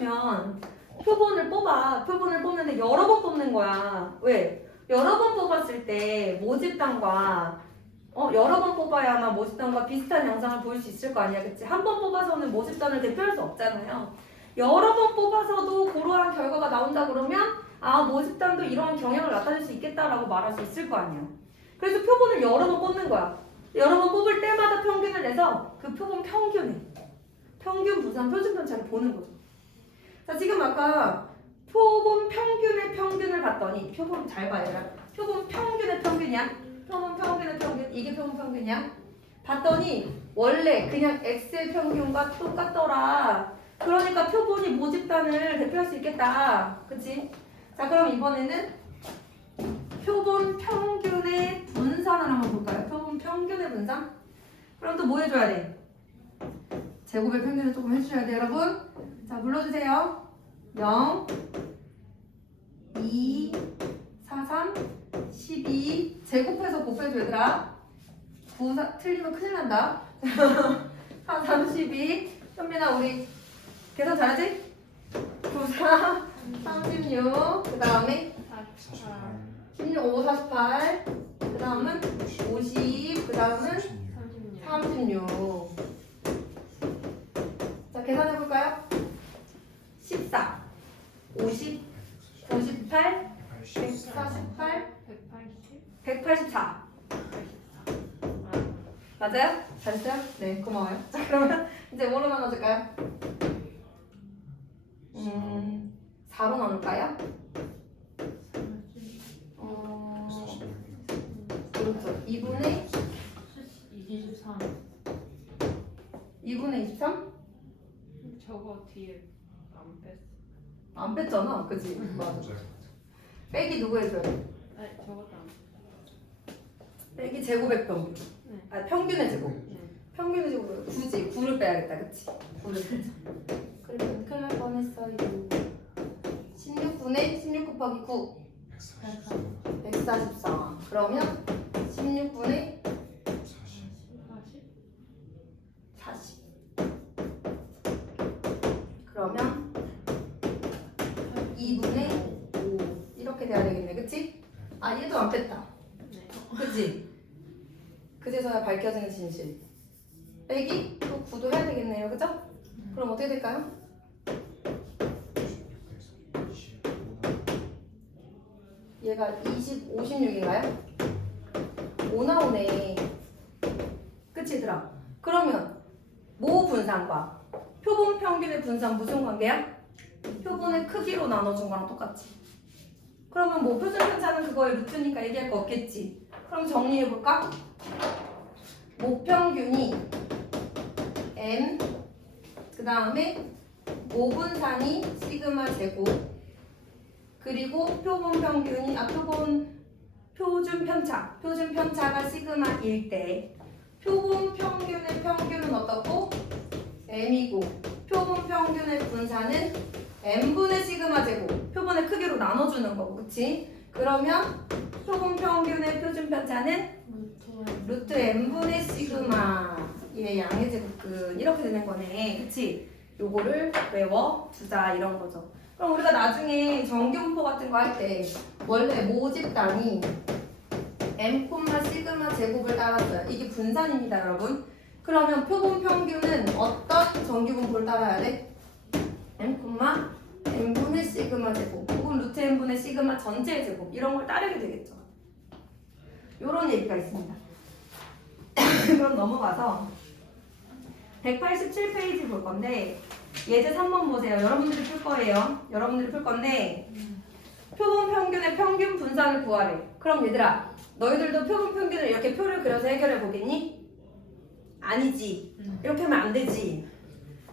주면 표본을 뽑아. 표본을 뽑는데 여러 번 뽑는 거야. 왜? 여러 번 뽑았을 때 모집단과 여러 번 뽑아야만 모집단과 비슷한 양상을 보일 수 있을 거 아니야, 그치? 한 번 뽑아서는 모집단을 대표할 수 없잖아요. 여러 번 뽑아서도 그러한 결과가 나온다 그러면 모집단도 이러한 경향을 나타낼 수 있겠다라고 말할 수 있을 거 아니야. 그래서 표본을 여러 번 뽑는 거야. 여러 번 뽑을 때마다 평균을 내서 그 표본 평균 분산 표준 편차를 보는 거죠. 자, 지금 아까 표본 평균의 평균을 봤더니 표본 잘 봐요. 얘들아. 표본 평균의 평균이야. 표본 평균의 평균. 이게 표본 평균이야. 봤더니 원래 그냥 X의 평균과 똑같더라. 그러니까 표본이 모집단을 대표할 수 있겠다. 그치? 자, 그럼 이번에는 표본 평균의 분산을 한번 볼까요? 표본 평균의 분산? 그럼 또 뭐 해줘야 돼? 제곱의 평균을 조금 해주셔야 돼요, 여러분. 자, 불러주세요. 0, 2, 4, 3, 12. 제곱해서 곱해줘, 얘들아. 9, 4, 틀리면 큰일 난다. 4, 3, 12. 현민아, 우리 계산 잘하지? 9, 4, 36. 그 다음에 16, 5, 48. 그 다음은 50. 그 다음은 36. 자, 계산해볼까요? 14, 50, 98, 148, 184. 맞아요? 잘했어요? 네, 고마워요. 자, 그러면 이제 뭐로 나눠줄까요? 4로 나눌까요? 그렇죠. 2분의 23. 2분의 23? 저거 뒤에 안 뺐어. 안 뺐잖아. 그치? 맞아. 빼기 누구 해줘야 돼? 아니 저것도 안 빼기 제곱의 평균. 네. 평균의 제곱. 뺐어. 평균의 제곱을 굳이 9를 빼야겠다. 그치? 9를 빼자. 그러면 큰일 날 뻔했어요. 16분의 16 곱하기 9. 144. 그러면 16분의 40. 그러면 2분의 5. 이렇게 돼야 되겠네. 그치? 얘도 안 뺐다. 네. 그치? 그제서야 밝혀지는 진실. 빼기 또 9도 해야 되겠네요. 그죠? 그럼 어떻게 될까요? 얘가 20, 56인가요? 5 나오네. 그치 얘들아? 그러면 모 분산과 표본 평균의 분산 무슨 관계야? 표본의 크기로 나눠준 거랑 똑같지. 그러면 뭐 표준 편차는 그거의 루트니까 얘기할 거 없겠지. 그럼 정리해볼까? 모평균이 m 그 다음에 모분산이 시그마 제곱 그리고 표본 평균이 표준 편차가 시그마일 때 표본 평균의 평균은 어떻고? m이고 표본 평균의 분산은 m분의 시그마 제곱 표본의 크기로 나눠주는 거고 그치? 그러면 표본 평균의 표준 편차는 루트 m분의 시그마 얘 양의 제곱근 이렇게 되는 거네 그치? 요거를 외워두자 이런 거죠. 그럼 우리가 나중에 정규분포 같은 거 할 때 원래 모집단이 m, 시그마 제곱을 따랐어요. 이게 분산입니다 여러분. 그러면 표본 평균은 어떤 정규분포를 따라야 돼? m, m분의 시그마 제곱 혹은 루트 m분의 시그마 전체의 제곱 이런 걸 따르게 되겠죠. 요런 얘기가 있습니다. 그럼 넘어가서 187페이지 볼 건데 예제 3번 보세요. 여러분들이 풀 거예요. 여러분들이 풀 건데 표본 평균의 평균 분산을 구하래. 그럼 얘들아 너희들도 표본 평균을 이렇게 표를 그려서 해결해 보겠니? 아니지. 이렇게 하면 안 되지.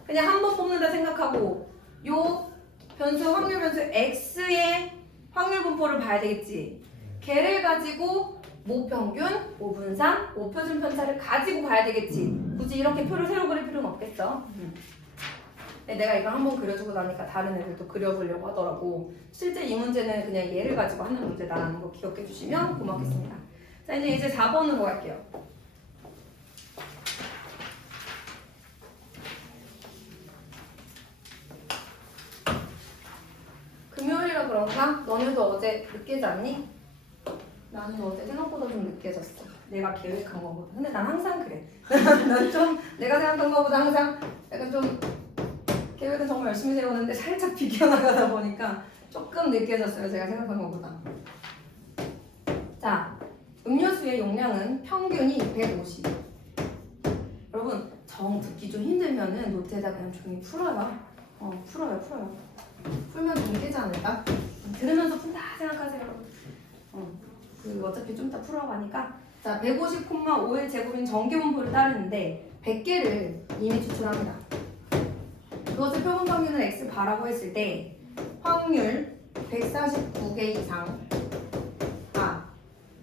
그냥 한 번 뽑는다 생각하고 요 변수 확률 변수 x의 확률 분포를 봐야 되겠지. 걔를 가지고 모평균, 모분산, 모표준 편차를 가지고 가야 되겠지. 굳이 이렇게 표를 새로 그릴 필요는 없겠어. 내가 이걸 한번 그려주고 나니까 다른 애들도 그려보려고 하더라고. 실제 이 문제는 그냥 얘를 가지고 하는 문제다라는 거 기억해 주시면 고맙겠습니다. 자, 이제 4번으로 갈게요. 그런가? 너네도 어제 늦게 잤니? 나는 어제 생각보다 좀 늦게 잤어. 내가 계획한 거보다. 근데 난 항상 그래. 난 좀 내가 생각한 거보다 항상 약간 좀 계획은 정말 열심히 세우는데 살짝 비껴나가다 보니까 조금 늦게 잤어요. 제가 생각한 거보다. 자, 음료수의 용량은 평균이 150. 여러분 정 듣기 좀 힘들면은 노트에다 그냥 조용히 풀어요. 풀어요. 풀면 좀 깨지 않을까? 들으면서 푼다 생각하세요, 여러분. 어차피 좀 이따 풀어가니까. 자, 150,5의 제곱인 정규분포를 따르는데 100개를 이미 추출합니다. 그것을 표본 평균을 x바라고 했을 때 확률 149개 이상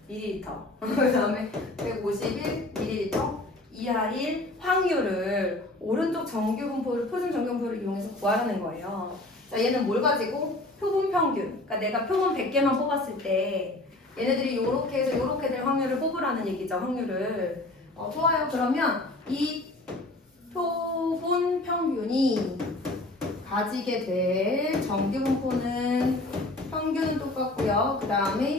밀리리터 그 다음에 151ml 이하일 확률을 오른쪽 정규분포를 표준 정규분포를 이용해서 구하라는 거예요. 자, 얘는 뭘 가지고? 표본 평균. 그러니까 내가 표본 100개만 뽑았을 때 얘네들이 요렇게 해서 요렇게 될 확률을 뽑으라는 얘기죠. 확률을. 좋아요. 그러면 이 표본 평균이 가지게 될 정규분포는 평균은 똑같고요. 그 다음에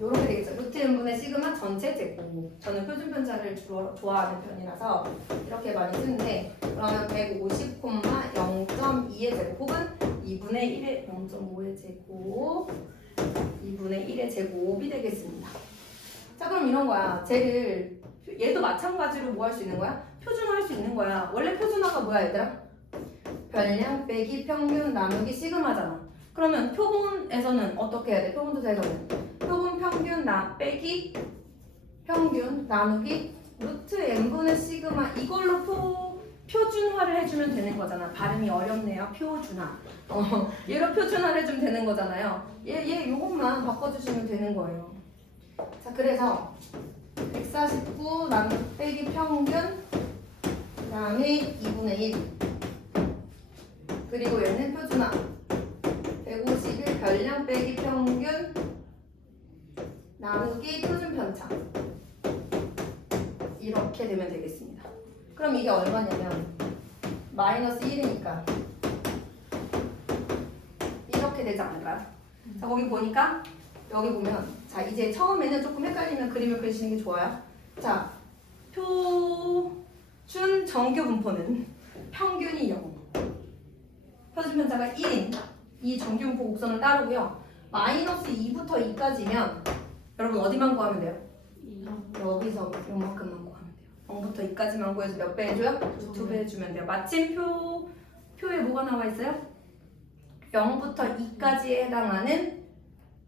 요렇게 되겠죠. 루트 n분의 시그마 전체 제곱. 저는 표준 편차를 주로 좋아하는 편이라서 이렇게 많이 쓰는데, 그러면 150, 0.2의 제곱 혹은 2분의 1의 0.5의 제곱 2분의 1의 제곱이 되겠습니다. 자, 그럼 이런 거야. 얘도 마찬가지로 뭐 할 수 있는 거야? 표준화할 수 있는 거야. 원래 표준화가 뭐야, 얘들아? 별량 빼기 평균 나누기 시그마잖아. 그러면 표본에서는 어떻게 해야 돼? 표본조사에서는 표본 평균 빼기 평균 나누기 루트 n분의 시그마, 이걸로 표준화를 해주면 되는 거잖아. 발음이 어렵네요. 표준화. 얘로 표준화를 해주면 되는 거잖아요. 얘 요것만 바꿔주시면 되는 거예요. 자, 그래서 149 빼기 평균, 그 다음에 2분의 1, 그리고 얘는 표준화 151 별량 빼기 평균 나누기 표준 편차, 이렇게 되면 되겠습니다. 그럼 이게 얼마냐면 마이너스 1이니까 이렇게 되지 않을까요? 자, 거기 보니까 여기 보면, 자, 이제 처음에는 조금 헷갈리면 그림을 그리시는 게 좋아요. 자, 표준 정규 분포는 평균이 0, 표준 편차가 1인 이 정규 분포 곡선을 따르고요. 마이너스 2부터 2까지면 여러분 어디만 구하면 돼요? 여기서 요만큼만 구하면 돼요. 0부터 2까지만 구해서 몇 배 해줘요? 2배 해주면 돼요. 마침 표에 뭐가 나와 있어요? 0부터 2까지에 해당하는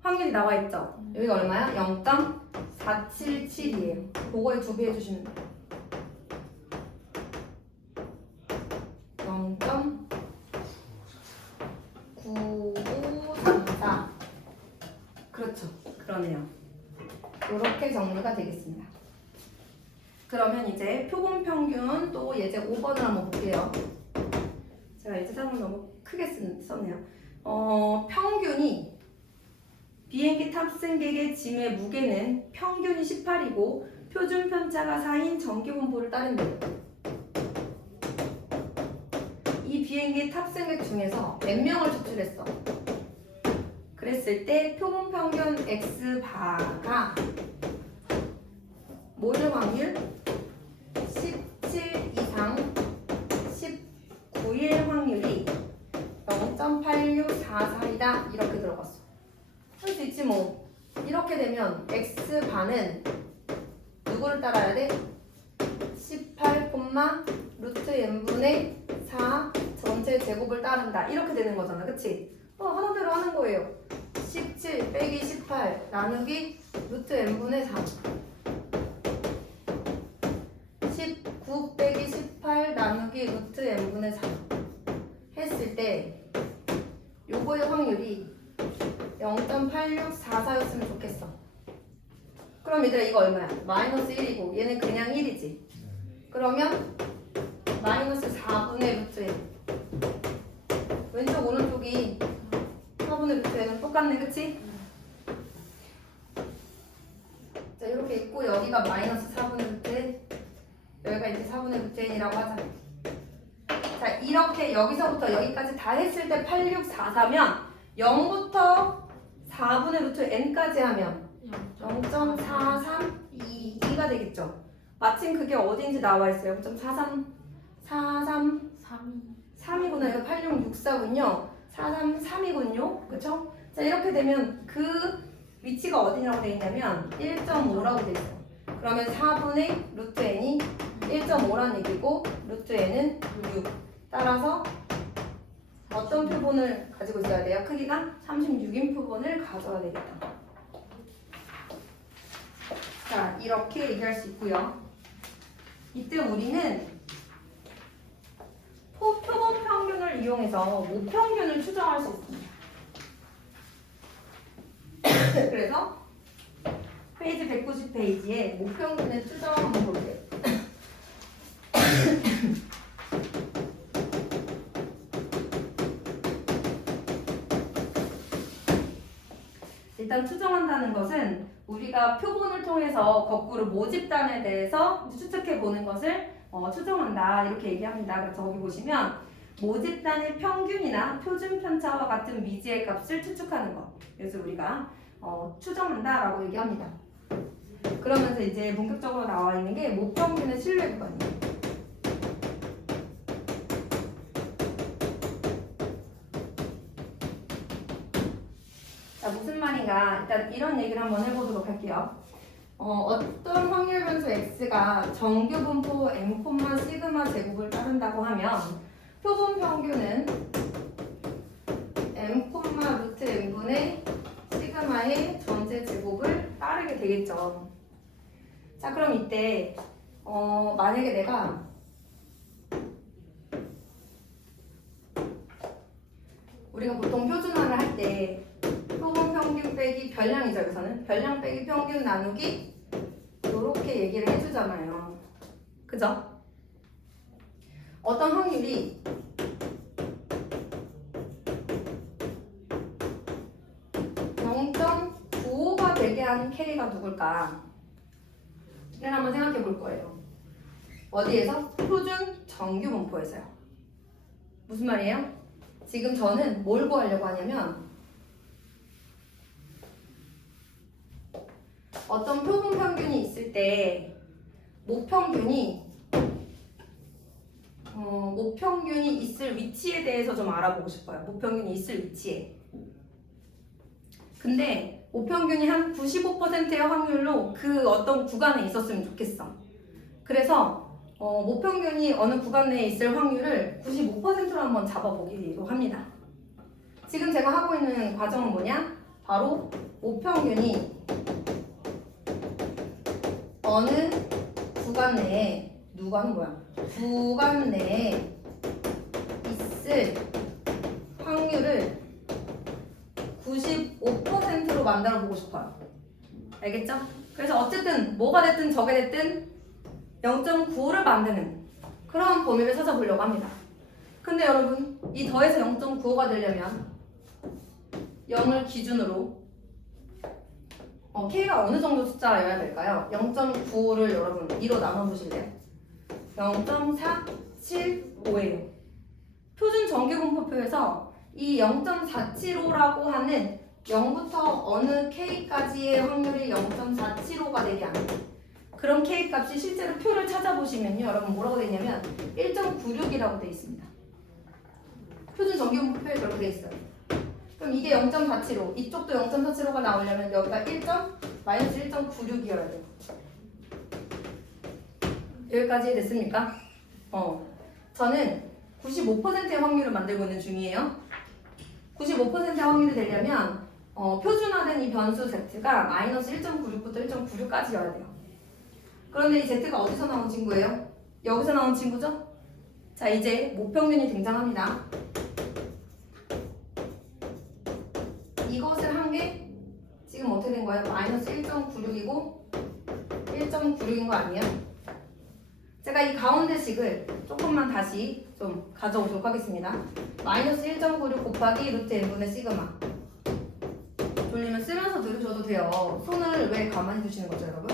확률이 나와 있죠? 여기가 얼마야? 0.477이에요. 그거에 2배 해주시면 돼요. 0.9534. 그렇죠. 그러네요. 이렇게 정리가 되겠습니다. 그러면 이제 표본 평균 또 예제 5번을 한번 볼게요. 제가 예제상을 너무 크게 썼네요. 평균이 비행기 탑승객의 짐의 무게는 평균이 18이고 표준 편차가 4인 정규분포를 따른대요. 이 비행기 탑승객 중에서 몇 명을 추출했어? 그랬을 때 표본 평균 X바가 모일 확률 17 이상 19일 확률이 0.8644이다, 이렇게 들어갔어. 할 수 있지 뭐. 이렇게 되면 X바는 누구를 따라야 돼? 18, 루트 n분의 4 전체 제곱을 따른다, 이렇게 되는 거잖아. 그치? 하던 대로 하는 거예요. 17 빼기 18 나누기 루트 n분의 4, 19 빼기 18 나누기 루트 n분의 4 했을 때 요거의 확률이 0.8644였으면 좋겠어. 그럼 얘들아 이거 얼마야? 마이너스 1이고 얘는 그냥 1이지. 그러면 마이너스 4분의 루트 n. 왼쪽 오른쪽이 4분의 루트 n은 똑같네, 그치? 자, 이렇게 있고 여기가 마이너스 4분의 루트 n, 여기가 이제 4분의 루트 n이라고 하자. 자, 이렇게 이렇게 여기서부터 여기까지 다 했을 때 8644면 0부터 4분의 루트 n까지 하면 0.432가 되겠죠. 마침 그게 어딘지 나와 있어요. 0.433 3이구나. 이거 8664군요. 433이군요. 그쵸? 자, 이렇게 되면 그 위치가 어디라고 되어 있냐면 1.5라고 되어 있어요. 그러면 4분의 루트 n이 1.5라는 얘기고 루트 n은 6. 따라서 어떤 표본을 가지고 있어야 돼요? 크기가 36인 표본을 가져야 되겠다. 자, 이렇게 얘기할 수 있고요. 이때 우리는 표본 평균을 이용해서 모평균을 추정할 수 있습니다. 그래서 페이지 190페이지에 모평균의 추정 한번 볼게요. 일단 추정한다는 것은 우리가 표본을 통해서 거꾸로 모집단에 대해서 추측해 보는 것을 추정한다 이렇게 얘기합니다. 그래서 거기 보시면 모집단의 평균이나 표준 편차와 같은 미지의 값을 추측하는 것. 그래서 우리가 추정한다라고 얘기합니다. 그러면서 이제 본격적으로 나와 있는 게 모평균의 신뢰 구간이에요. 자, 무슨 말인가? 일단 이런 얘기를 한번 해보도록 할게요. 어떤 확률 변수 x가 정규 분포 m, 시그마 제곱을 따른다고 하면 표본 평균은 m, 루트 m분의 시그마의 전체 제곱을 따르게 되겠죠. 자, 그럼 이때 만약에 내가 우리가 보통 표준화를 할 때 표본 평균 빼기 별량이죠. 여기서는 별량 빼기 평균 나누기 이렇게 얘기를 해주잖아요. 그죠? 어떤 확률이 0.95가 되게 하는 K가 누굴까? 를 한번 생각해 볼 거예요. 어디에서? 표준 정규 분포에서요. 무슨 말이에요? 지금 저는 뭘 구하려고 하냐면 어떤 표본 평균이 있을 때 모평균이 있을 위치에 대해서 좀 알아보고 싶어요. 모평균이 있을 위치에. 근데 모평균이 한 95%의 확률로 그 어떤 구간에 있었으면 좋겠어. 그래서 모평균이 어느 구간 내에 있을 확률을 95%로 한번 잡아보기로 합니다. 지금 제가 하고 있는 과정은 뭐냐? 바로 모평균이 어느 구간 내에 누가 하는 거야? 구간 내에 있을 확률을 95%로 만들어 보고 싶어요. 알겠죠? 그래서 어쨌든 뭐가 됐든 저게 됐든 0.95를 만드는 그런 범위를 찾아보려고 합니다. 근데 여러분 이 더해서 0.95가 되려면 0을 기준으로 K가 어느 정도 숫자여야 될까요? 0.95를 여러분 2로 나눠보실래요? 0.475예요. 표준 정규 분포표에서 이 0.475라고 하는 0부터 어느 K까지의 확률이 0.475가 되게 합니다. 그런 K 값이 실제로 표를 찾아보시면요. 여러분 뭐라고 되어 있냐면 1.96이라고 되어 있습니다. 표준 정규 분포표에 그렇게 되어 있어요. 그럼 이게 0.475, 이쪽도 0.475가 나오려면 여기가 마이너스 1.96이어야 돼요. 여기까지 됐습니까? 저는 95%의 확률을 만들고 있는 중이에요. 95%의 확률이 되려면 표준화된 이 변수 Z가 마이너스 1.96부터 1.96까지여야 돼요. 그런데 이 Z가 어디서 나온 친구예요? 여기서 나온 친구죠? 자, 이제 모평균이 등장합니다. 이것을 한 게 지금 어떻게 된 거예요? 마이너스 1.96이고 1.96인 거 아니에요? 제가 이 가운데 식을 조금만 다시 좀 가져오도록 하겠습니다. 마이너스 1.96 곱하기 루트 n분의 시그마. 돌리면 쓰면서 누르셔도 돼요. 손을 왜 가만히 두시는 거죠, 여러분?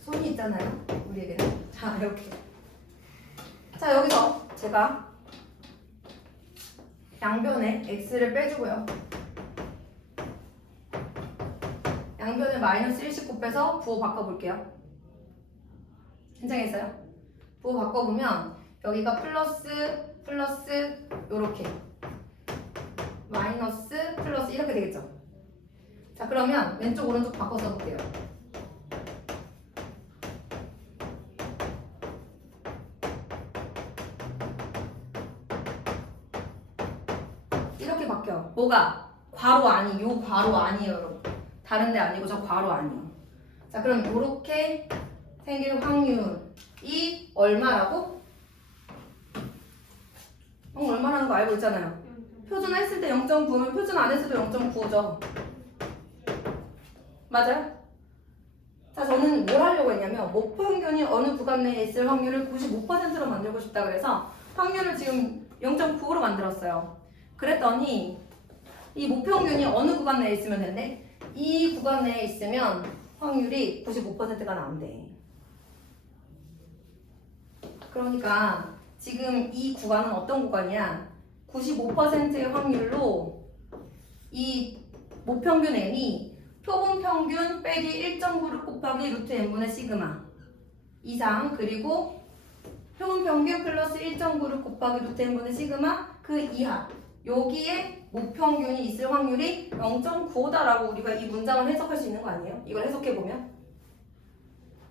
손이 있잖아요, 우리에게는. 자, 이렇게. 자, 여기서 제가 양변에 x를 빼주고요. 양변에 마이너스 1씩 곱해서 부호 바꿔볼게요. 괜찮겠어요? 부호 바꿔보면 여기가 플러스 요렇게 마이너스 플러스 이렇게 되겠죠? 자, 그러면 왼쪽 오른쪽 바꿔서 볼게요. 이렇게 바뀌어. 뭐가? 괄호 아니, 요 괄호 아니에요, 여러분. 다른 데 아니고 저 괄호 아니에요. 자, 그럼 요렇게 생길 확률이 얼마라고? 얼마라는 거 알고 있잖아요. 표준화했을 때 0.9면 표준 안 했을 때 0.95죠. 맞아요? 자, 저는 뭘 하려고 했냐면 목표평균이 어느 구간 내에 있을 확률을 95%로 만들고 싶다 그래서 확률을 지금 0.95로 만들었어요. 그랬더니 이 목표평균이 어느 구간 내에 있으면 된대? 이 구간 내에 있으면 확률이 95%가 나온대. 그러니까 지금 이 구간은 어떤 구간이야? 95%의 확률로 이 목평균 n이 표본평균 빼기 1.9를 곱하기 루트 n분의 시그마 이상, 그리고 표본평균 플러스 1.9를 곱하기 루트 n분의 시그마 그 이하, 여기에 목평균이 있을 확률이 0.95다라고 우리가 이 문장을 해석할 수 있는 거 아니에요? 이걸 해석해보면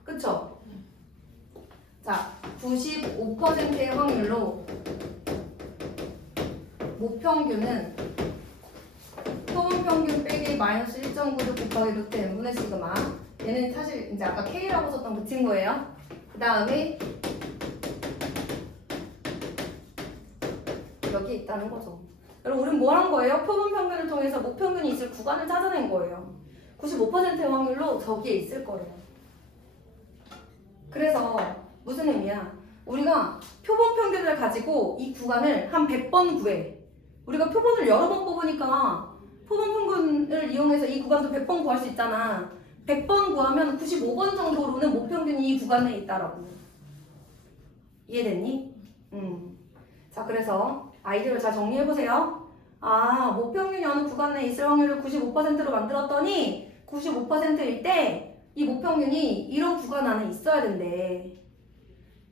그쵸? 자, 95%의 확률로 목평균은 표본평균 빼기 마이너스 1.9를 곱하기 루트 n분의 시그마, 얘는 사실 이제 아까 k라고 썼던 그 친구예요. 그 다음에 여기 있다는 거죠. 여러분, 우린 뭘 한 거예요? 표본평균을 통해서 목평균이 있을 구간을 찾아낸 거예요. 95%의 확률로 저기에 있을 거예요. 그래서 무슨 의미야? 우리가 표본평균을 가지고 이 구간을 한 100번 구해. 우리가 표본을 여러 번 뽑으니까 표본평균을 이용해서 이 구간도 100번 구할 수 있잖아. 100번 구하면 95번 정도로는 목평균이 이 구간에 있다라고. 이해됐니? 자, 그래서 아이디어를 잘 정리해보세요. 아, 목평균이 어느 구간 내에 있을 확률을 95%로 만들었더니 95%일 때 이 목평균이 이런 구간 안에 있어야 된대.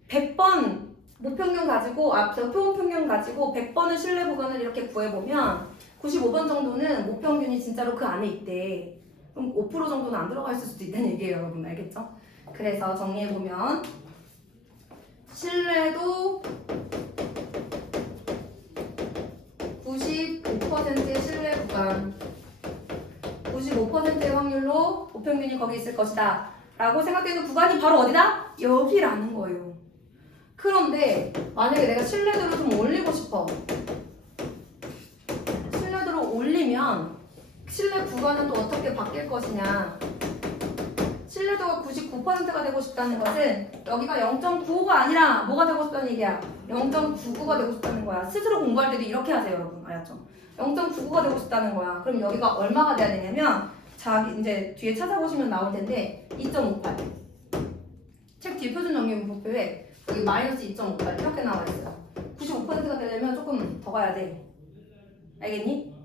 100번 목평균 가지고, 저 표본평균 가지고 100번의 신뢰 구간을 이렇게 구해보면 95번 정도는 목평균이 진짜로 그 안에 있대. 그럼 5% 정도는 안 들어가 있을 수도 있다는 얘기예요, 여러분. 알겠죠? 그래서 정리해보면 신뢰도 95%의 신뢰 구간, 95%의 확률로 목평균이 거기 있을 것이다 라고 생각되는 구간이 바로 어디다? 여기라는 거예요. 그런데 만약에 내가 신뢰도를 좀 올리고 싶어. 신뢰도를 올리면 신뢰 구간은 또 어떻게 바뀔 것이냐. 신뢰도가 99%가 되고 싶다는 것은 여기가 0.95가 아니라 뭐가 되고 싶다는 얘기야? 0.99가 되고 싶다는 거야. 스스로 공부할 때도 이렇게 하세요, 여러분. 알았죠? 0.99가 되고 싶다는 거야. 그럼 여기가 얼마가 돼야 되냐면 자기 이제 뒤에 찾아보시면 나올 텐데 2.58. 책 뒤에 표준 정리문 목표에 여기 마이너스 2.58 이렇게 나와 있어요. 95%가 되려면 조금 더 가야 돼. 알겠니?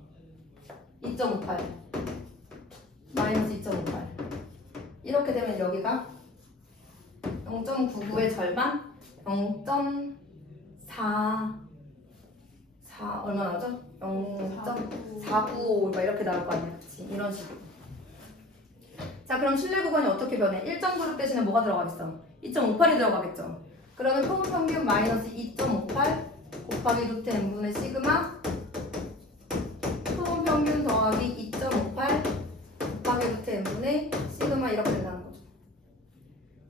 2.58 마이너스 2.58 이렇게 되면 여기가 0.99의 절반 0.4 얼마 나오죠? 0.495 이렇게 나올 거 아니야, 그치? 이런 식으로. 자, 그럼 신뢰 구간이 어떻게 변해? 1.96 대신에 뭐가 들어가 있어? 2.58이 들어가겠죠. 그러면 표본평균 마이너스 2.58 곱하기 루트 n분의 시그마 표본평균 더하기 2.58 곱하기 루트 n분의 시그마 이렇게 된다는 거죠.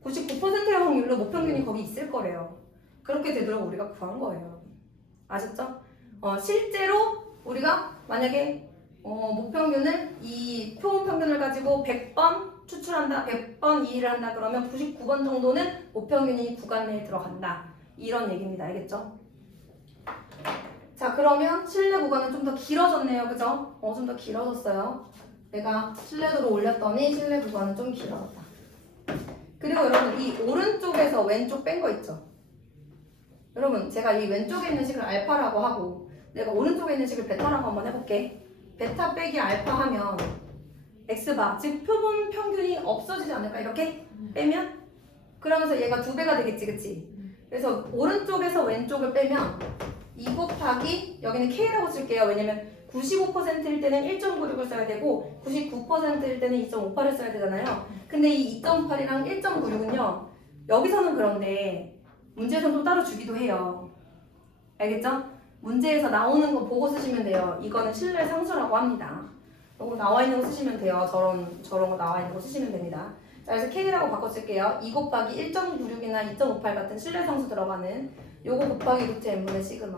99%의 확률로 목평균이 거기 있을 거래요. 그렇게 되도록 우리가 구한 거예요. 아셨죠? 실제로 우리가 만약에 목평균을 이 표본평균을 가지고 100번 추출한다, 100번 이해를 한다 그러면 99번 정도는 목평균이 구간 내에 들어간다. 이런 얘기입니다. 알겠죠? 자, 그러면 신뢰 구간은 좀 더 길어졌네요. 그죠? 좀 더 길어졌어요. 내가 신뢰도를 올렸더니 신뢰 구간은 좀 길어졌다. 그리고 여러분 이 오른쪽에서 왼쪽 뺀 거 있죠? 여러분 제가 이 왼쪽에 있는 식을 알파라고 하고 내가 오른쪽에 있는 식을 베타라고 한번 해볼게. 베타 빼기 알파 하면 x바 즉 표본 평균이 없어지지 않을까? 이렇게 빼면 그러면서 얘가 2배가 되겠지, 그치? 그래서 오른쪽에서 왼쪽을 빼면 2 곱하기 여기는 k라고 쓸게요. 왜냐면 95%일 때는 1.96을 써야 되고 99%일 때는 2.58을 써야 되잖아요. 근데 이 2.8이랑 1.96은요 여기서는 그런데 문제에서는 또 따로 주기도 해요. 알겠죠? 문제에서 나오는 거 보고 쓰시면 돼요. 이거는 신뢰 상수라고 합니다. 이거 나와 있는 거 쓰시면 돼요. 저런 거 나와 있는 거 쓰시면 됩니다. 자, 그래서 K라고 바꿔 쓸게요. 2 곱하기 1.96이나 2.58 같은 신뢰 상수 들어가는 요거 곱하기 루트 n분의 시그마.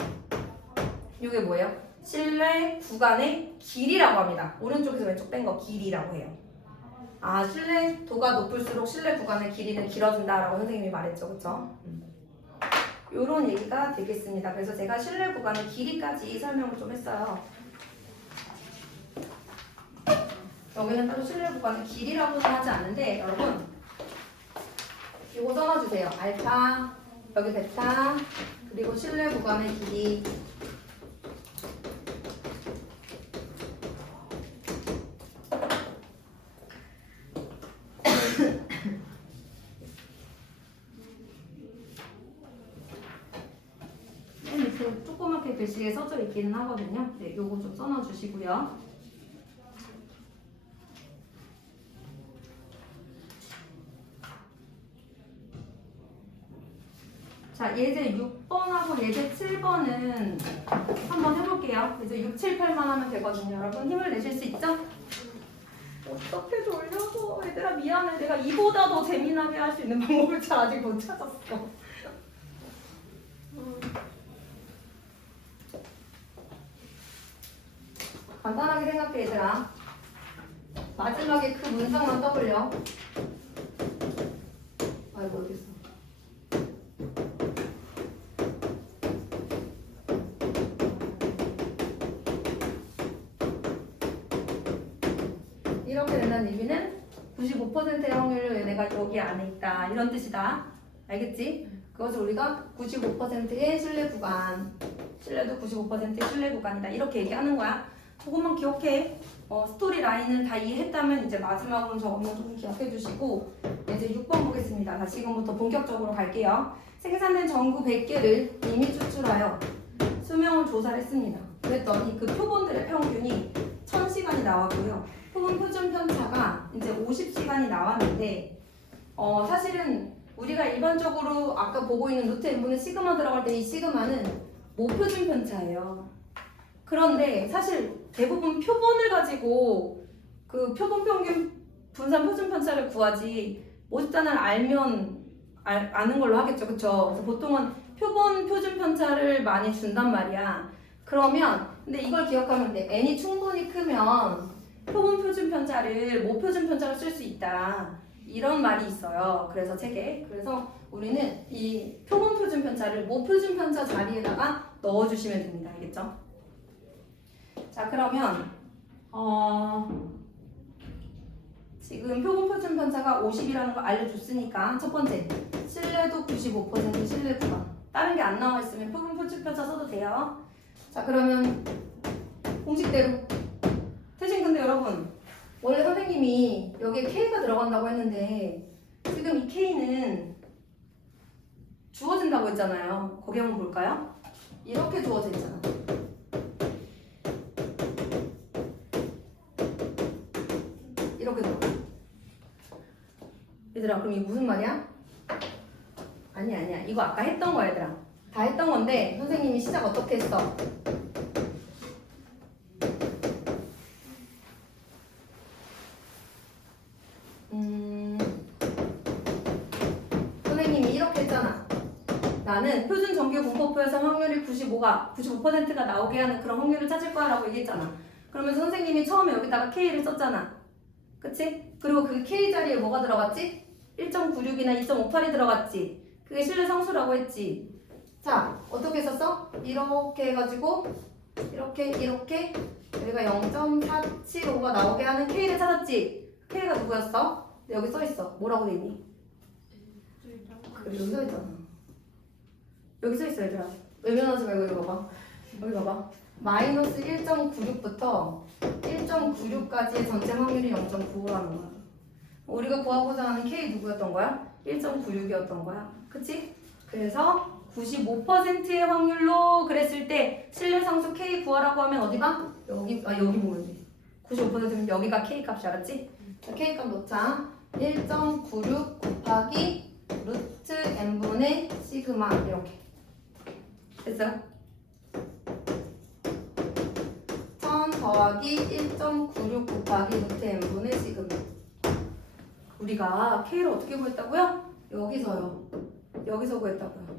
요게 뭐예요? 신뢰 구간의 길이라고 합니다. 오른쪽에서 왼쪽 뺀 거 길이라고 해요. 아, 신뢰도가 높을수록 신뢰 구간의 길이는 길어진다라고 선생님이 말했죠. 그쵸? 요런 얘기가 되겠습니다. 그래서 제가 신뢰 구간의 길이까지 설명을 좀 했어요. 여기는 따로 신뢰 구간의 길이라고는 하지 않는데 여러분 이거 써놔주세요. 알파, 여기 베타, 그리고 신뢰 구간의 길이. 밑에 조그맣게 글씨에 써져 있기는 하거든요. 네, 요거 좀 써놔주시고요. 자, 예제 6번하고 예제 7번은 한번 해볼게요. 이제 6, 7, 8만 하면 되거든요. 여러분 힘을 내실 수 있죠? 어떻게 돌려서 얘들아 미안해. 내가 이보다 더 재미나게 할 수 있는 방법을 잘 아직 못 찾았어. 간단하게 생각해 얘들아. 마지막에 그 문장만 떠올려. 아이고 어딨어. 이렇게 된다는 의미는 95%의 확률로 얘네가 여기 안에 있다 이런 뜻이다. 알겠지? 그것을 우리가 95%의 신뢰 구간, 신뢰도 95%의 신뢰 구간이다 이렇게 얘기하는 거야. 그것만 기억해. 스토리 라인을 다 이해했다면 이제 마지막으로 저것만 좀 기억해 주시고 이제 6번 보겠습니다. 자, 지금부터 본격적으로 갈게요. 생산된 전구 100개를 이미 추출하여 수명을 조사를 했습니다. 그랬더니 그 표본들의 평균이 1000시간이 나왔고요. 표본 표준 편차가 이제 50시간이 나왔는데 사실은 우리가 일반적으로 아까 보고 있는 루트 n분의 시그마 들어갈 때 이 시그마는 모표준 편차예요. 그런데 사실 대부분 표본을 가지고 그 표본 평균 분산 표준 편차를 구하지 모집단을 알면 아는 걸로 하겠죠. 그쵸? 그래서 보통은 표본 표준 편차를 많이 준단 말이야. 그러면 근데 이걸 기억하면 돼. n이 충분히 크면 표본 표준 편차를 모표준 편차로 쓸 수 있다. 이런 말이 있어요. 그래서 책에. 그래서 우리는 이 표본 표준 편차를 모표준 편차 자리에다가 넣어주시면 됩니다. 알겠죠? 자, 그러면 지금 표본 표준 편차가 50이라는 거 알려줬으니까 첫 번째 신뢰도 95% 신뢰 구간. 다른 게 안 나와 있으면 표본 표준 편차 써도 돼요. 자, 그러면 공식대로. 대신 근데 여러분 원래 선생님이 여기에 K가 들어간다고 했는데 지금 이 K는 주어진다고 했잖아요. 거기 한번 볼까요? 이렇게 주어져 있잖아. 이렇게 들어가. 얘들아 그럼 이게 무슨 말이야? 아니야 이거 아까 했던 거야 얘들아. 다 했던 건데 선생님이 시작 어떻게 했어? 선생님이 이렇게 했잖아. 나는 표준 정규 분포표에서 확률이 95%가 나오게 하는 그런 확률을 찾을 거야 라고 얘기했잖아. 그러면서 선생님이 처음에 여기다가 K를 썼잖아. 그치? 그리고 그 K 자리에 뭐가 들어갔지? 1.96이나 2.58이 들어갔지. 그게 신뢰 상수라고 했지. 자, 어떻게 썼어? 이렇게 해가지고 이렇게 여기가 0.475가 나오게 하는 K를 찾았지. K가 누구였어? 여기 써있어. 뭐라고 돼 있니? 그래 여기 써있잖아. 여기 써있어 얘들아. 외면하지 말고 여기 봐봐. 여기 봐봐. 마이너스 1.96부터 1.96까지의 전체 확률이 0.95라는 거야. 우리가 구하고자 하는 K 누구였던 거야? 1.96이었던 거야. 그치? 그래서 95%의 확률로 그랬을 때 신뢰상수 K 구하라고 하면 어디 봐? 여기 보면 돼. 95%면 여기가 K 값이 알았지? 자, K 값 넣자. 1.96 곱하기 루트 n분의 시그마 이렇게. 됐어요? 1000 더하기 1.96 곱하기 루트 n분의 시그마. 우리가 K를 어떻게 구했다고요? 여기서 구했다고요.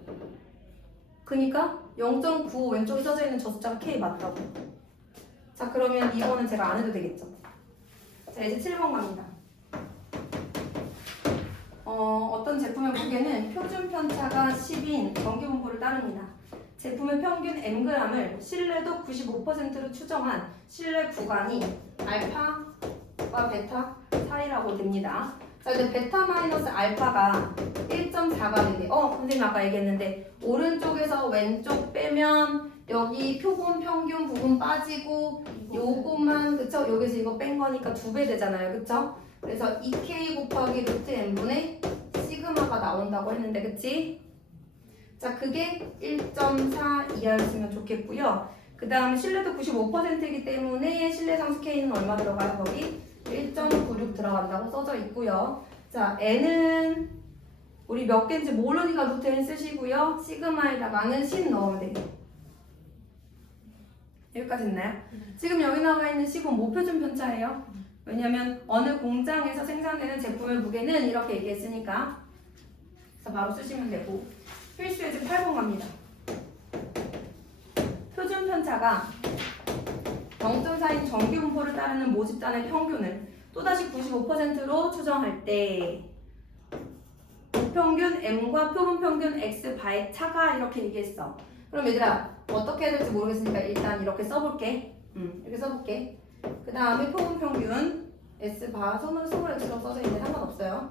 그니까 0.95 왼쪽에 써져 있는 저 숫자가 K 맞다고. 자, 그러면 이거는 제가 안 해도 되겠죠? 자, 이제 7번 갑니다. 어떤 제품의 무게는 표준 편차가 10인 정기분포를 따릅니다. 제품의 평균 mg을 신뢰도 95%로 추정한 신뢰 구간이 알파와 베타 사이라고 됩니다. 자, 이제 베타 마이너스 알파가 1.4가 되게 선생님 아까 얘기했는데 오른쪽에서 왼쪽 빼면 여기 표본 평균 부분 빠지고 요것만 그쵸? 여기서 이거 뺀 거니까 2배 되잖아요. 그쵸? 그래서 2k 곱하기 루트 n분의 시그마가 나온다고 했는데 그치? 자, 그게 1.4 이하였으면 좋겠고요. 그 다음 신뢰도 95%이기 때문에 신뢰상수 K는 얼마 들어가요? 거기 1.96 들어간다고 써져 있고요. 자, n은 우리 몇 개인지 모르니까 루트 n 쓰시고요. 시그마에다가는 10 넣으면 돼요. 여기까지 있나요? 지금 여기 나와 있는 10은 모표준 편차예요. 왜냐면 어느 공장에서 생산되는 제품의 무게는 이렇게 얘기했으니까. 그래서 바로 쓰시면 되고. 필수 예제 8번 갑니다. 표준 편차가 0.4인 정기분포를 따르는 모집단의 평균을 또다시 95%로 추정할 때 목평균 m과 표본평균 x 바의 차가 이렇게 얘기했어. 그럼 얘들아 어떻게 해야 될지 모르겠으니까 일단 이렇게 써볼게. 이렇게 써볼게. 그 다음에 표본평균 s 바 손으로 x로 써져 있는데 상관없어요.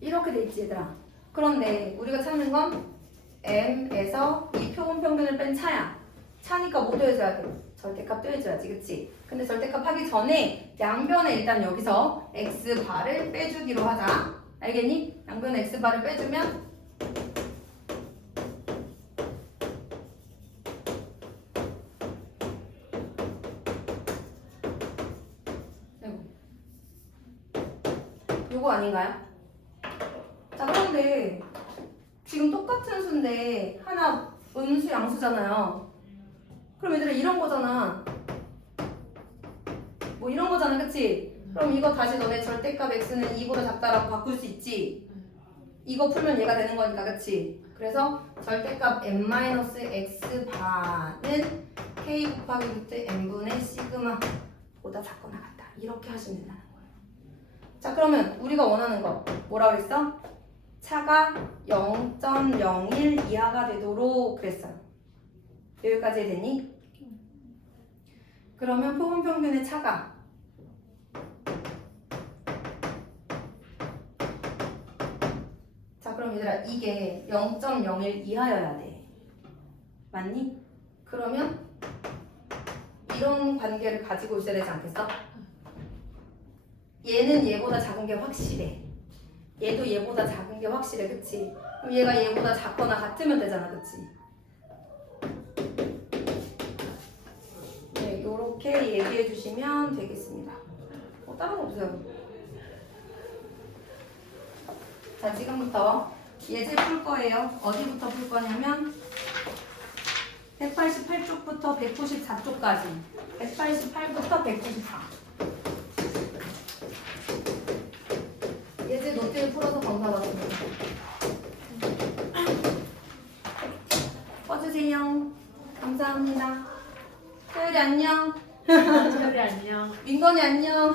이렇게 돼 있지 얘들아. 그런데 우리가 찾는 건 m에서 이 표본 평균을 뺀 차야. 차니까 뭐 더해줘야 돼? 절대값 더해줘야지, 그치? 근데 절대값 하기 전에 양변에 일단 여기서 x바를 빼주기로 하자. 알겠니? 양변에 x바를 빼주면 요거 아닌가요? 자, 그런데 지금 똑같은 수인데 하나 음수 양수잖아요. 그럼 얘들아 이런 거잖아. 뭐 이런 거잖아, 그치? 그럼 이거 다시 너네 절대값 x는 2보다 작다라고 바꿀 수 있지. 이거 풀면 얘가 되는 거니까, 그치? 그래서 절대값 n-x 바는 k 곱하기 루트 n분의 시그마보다 작거나 같다. 이렇게 하시면 된다는 거예요. 자, 그러면 우리가 원하는 거 뭐라 그랬어? 차가 0.01 이하가 되도록 그랬어요. 여기까지 되니? 그러면 표본평균의 차가 자, 그럼 얘들아 이게 0.01 이하여야 돼. 맞니? 그러면 이런 관계를 가지고 있어야 되지 않겠어? 얘는 얘보다 작은 게 확실해. 얘도 얘보다 작은 게 확실해, 그치? 그럼 얘가 얘보다 작거나 같으면 되잖아, 그치? 네, 요렇게 얘기해 주시면 되겠습니다. 다른 거 없어요. 자, 지금부터 예제 풀 거예요. 어디부터 풀 거냐면 188쪽부터 194쪽까지 188부터 194 예제 노트를 풀어서 검사받습니다. 꺼주세요. 감사합니다. 소율이 안녕. 소율이 안녕. 민건이 안녕.